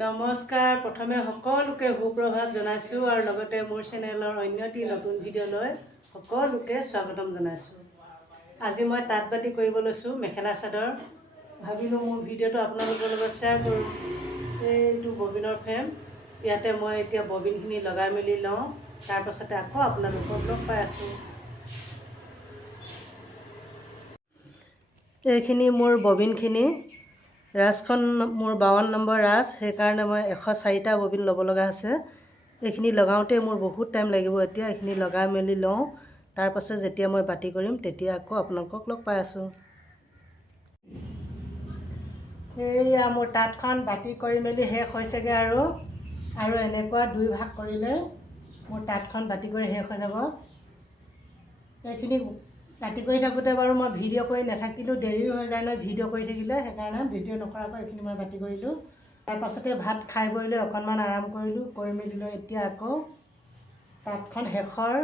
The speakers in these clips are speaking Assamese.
নমস্কাৰ প্ৰথমে সকলোকে সুপ্ৰভাত জনাইছোঁ আৰু লগতে মোৰ চেনেলৰ অন্য এটি নতুন ভিডিঅ'লৈ সকলোকে স্বাগতম জনাইছোঁ। আজি মই তাঁত বাতি কৰিব লৈছোঁ মেখেলা চাদৰ। ভাবিলোঁ মোৰ ভিডিঅ'টো আপোনালোকৰ লগত শ্বেয়াৰ কৰোঁ। এইটো ববিনৰ ফ্ৰেম, ইয়াতে মই এতিয়া ববিনখিনি লগাই মেলি লওঁ, তাৰপাছতে আকৌ আপোনালোকক লগ পাই আছোঁ। এইখিনি মোৰ ববিনখিনি। ৰাজখন মোৰ 52 নম্বৰ ৰাজ, সেইকাৰণে মই 104টা ববিন ল'ব লগা আছে। এইখিনি লগাওঁতে মোৰ বহুত টাইম লাগিব। এতিয়া এইখিনি লগাই মেলি লওঁ, তাৰপাছত যেতিয়া মই বাতি কৰিম তেতিয়া আকৌ আপোনালোকক লগ পাই আছোঁ। এয়া মোৰ তাঁতখন বাতি কৰি মেলি শেষ হৈছেগৈ আৰু এনেকুৱা 2 ভাগ কৰিলে মোৰ তাঁতখন বাতি কৰি শেষ হৈ যাব। এইখিনি বাতি কৰি থাকোঁতে বাৰু মই ভিডিঅ' কৰি নাথাকিলোঁ, দেৰিও হৈ যায় নহয় ভিডিঅ' কৰি থাকিলে, সেইকাৰণে ভিডিঅ' নকৰাকৈ এইখিনি মই বাতি কৰিলোঁ। তাৰপাছতে ভাত খাই বৈ লৈ অকণমান আৰাম কৰিলোঁ, কৰি মেলি লৈ এতিয়া আকৌ তাঁতখন শেষৰ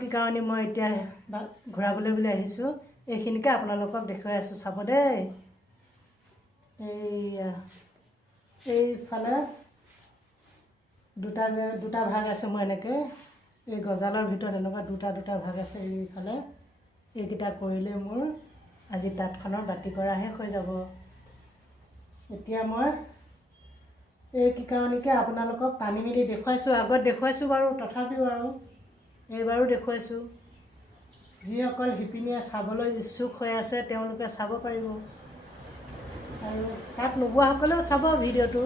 কিকাৰণি মই এতিয়া ঘূৰাবলৈ বুলি আহিছোঁ। এইখিনিকে আপোনালোকক দেখুৱাই আছোঁ, চাব দেই। এইফালে দুটা ভাগ আছে মোৰ এনেকৈ, এই গজালৰ ভিতৰত এনেকুৱা দুটা ভাগ আছে। এইফালে এইকেইটা কৰিলে মোৰ আজি তাঁতখনৰ বাতি কৰা শেষ হৈ যাব। এতিয়া মই এই কিকাৰণিকে আপোনালোকক টানি মেলি দেখুৱাইছোঁ। আগত দেখুৱাইছোঁ বাৰু, তথাপিও আৰু এইবাৰো দেখুৱাইছোঁ। যিসকল শিপিনীয়ে চাবলৈ ইচ্ছুক হৈ আছে তেওঁলোকে চাব পাৰিব, আৰু তাত নোবোৱাসকলেও চাব ভিডিঅ'টো।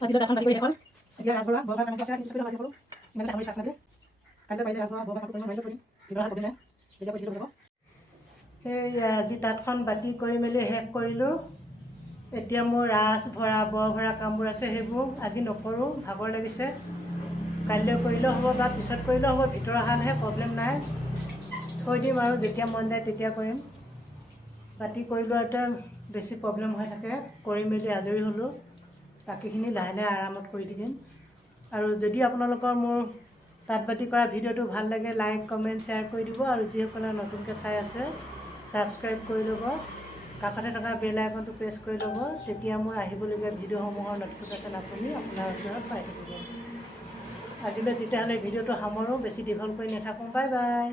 আজিলৈ তাঁতখন বাতি কৰি শেষ হ'ল। এতিয়া ৰাজবৰুৱা বৰবাৰ কামটো আছে কিছু আজি কৰোঁ ইমানতে সামৰি চাক নাছে কাইলৈ পাৰিলে ৰাজবৰুৱা বৰবাৰ কামটো কৰিম কৰিম ভিতৰৰ হাত নাই যেতিয়া পঠিয়াব যাব। সেই আজি তাঁতখন বাতি কৰি মেলি শেষ কৰিলোঁ। এতিয়া মোৰ ৰাজ ভৰা বৰ ভৰা কামবোৰ আছে, সেইবোৰ আজি নকৰোঁ, ভাগৰ লাগিছে। কাইলৈ কৰিলেও হ'ব বা পিছত কৰিলেও হ'ব, ভিতৰৰ হালহে, প্ৰব্লেম নাই। থৈ দিম আৰু যেতিয়া মন যায় তেতিয়া কৰিম। বাতি কৰি লোৱাতে বেছি প্ৰব্লেম হৈ থাকে। কৰি মেলি আজৰি হ'লোঁ, বাকীখিনি লাহে লাহে আৰামত কৰি থাকিম। আৰু যদি আপোনালোকৰ মোৰ তাঁত বাতি কৰা ভিডিঅ'টো ভাল লাগে, লাইক কমেণ্ট শ্বেয়াৰ কৰি দিব। আৰু যিসকলে নতুনকৈ চাই আছে ছাবস্ক্ৰাইব কৰি ল'ব, কাষতে থকা বেল আইকনটো প্ৰেছ কৰি ল'ব, তেতিয়া মোৰ আহিবলগীয়া ভিডিঅ'সমূহৰ ন'টিফিকেশ্যন আপুনি আপোনাৰ ওচৰত পাই থাকিব। আজিলৈ তেতিয়াহ'লে ভিডিঅ'টো সামৰোঁ, বেছি দীঘল কৰি নাথাকোঁ। Bye bye.